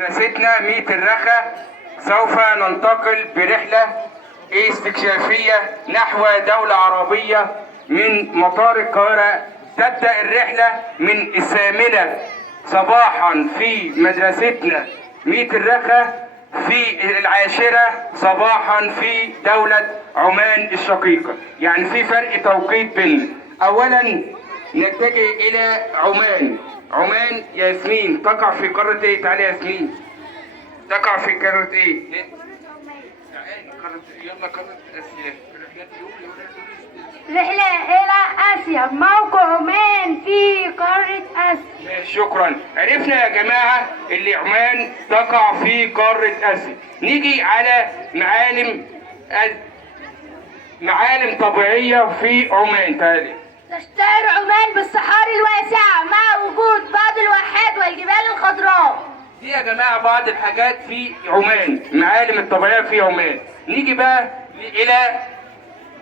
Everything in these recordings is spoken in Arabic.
مدرستنا ميت الرخا سوف ننتقل برحلة استكشافية نحو دولة عربية من مطار القاهرة. تبدأ الرحلة من 8 صباحا في مدرستنا ميت الرخا، في 10 صباحا في دولة عمان الشقيقة. يعني في فرق توقيت بيننا. أولا نتجه إلى عمان. عمان ياسمين تقع في قارة ايه؟ تعالي ياسمين. تقع في قارة ايه؟ يلا قارة اسيا. رحلة إلى آسيا. موقع عمان في قارة آسيا. شكرا. عرفنا يا جماعة اللي عمان تقع في قارة آسيا. نيجي على معالم طبيعية في عمان. تعالي. تشتهر عمان بالصحاري الواسعة مع وجود بعض الواحات والجبال الخضراء. دي يا جماعة بعض الحاجات في عمان، المعالم الطبيعية في عمان. نيجي بقى إلى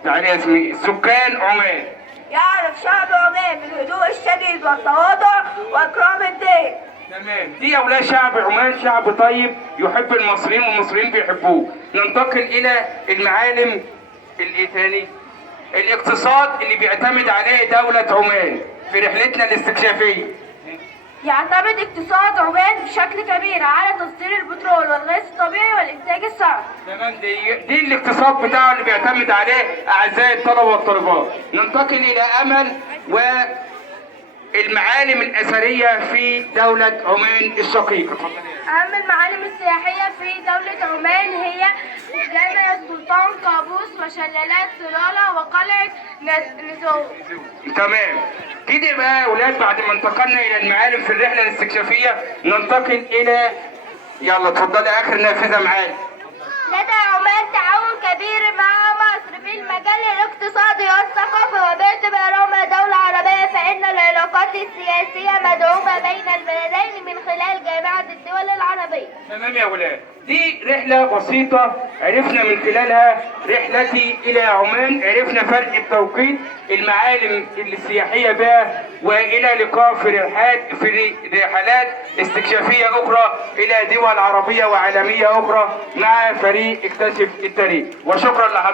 تعالي يا ياسمين سكان عمان. يعرف شعب عمان بالهدوء الشديد والتواضع وإكرام الضيف. تمام. دي يا ولاد شعب عمان شعب طيب يحب المصريين والمصريين بيحبوه. ننتقل إلى المعالم الإيه تاني؟ الاقتصاد اللي بيعتمد عليه دولة عمان في رحلتنا الاستكشافية. يعتمد اقتصاد عمان بشكل كبير على تصدير البترول والغاز الطبيعي والإنتاج الزراعي. تمام. دي الاقتصاد بتاعه اللي بيعتمد عليه أعزائي الطلبة والطالبات. ننتقل إلى أمل والمعالم الأثرية في دولة عمان الشقيقة. أهم المعالم السياحية في دولة عمان هي جامع السلطان قابوس وشلالات سلالة وقلعة نزوه. تمام. كده بقى يا ولاد بعد ما انتقلنا إلى المعالم في الرحلة الاستكشافية ننتقل إلى يلا اتفضلي آخر نافذة معانا. لدى عمان تعاون كبير مع مصر في المجال الاقتصادي والثقافي، وباعتبارهما دولة عربية فإن العلاقات السياسية مدعومة بين البلدين من خلال جامعة الدول العربية. تمام يا ولاد. دي رحلة بسيطة عرفنا من خلالها رحلتي إلى عمان، عرفنا فرق التوقيت، المعالم السياحية بها، وإلى لقاء في رحلات استكشافية أخرى إلى دول عربية وعالمية أخرى مع فريق اكتشف التاريخ. وشكرا لحضرتك.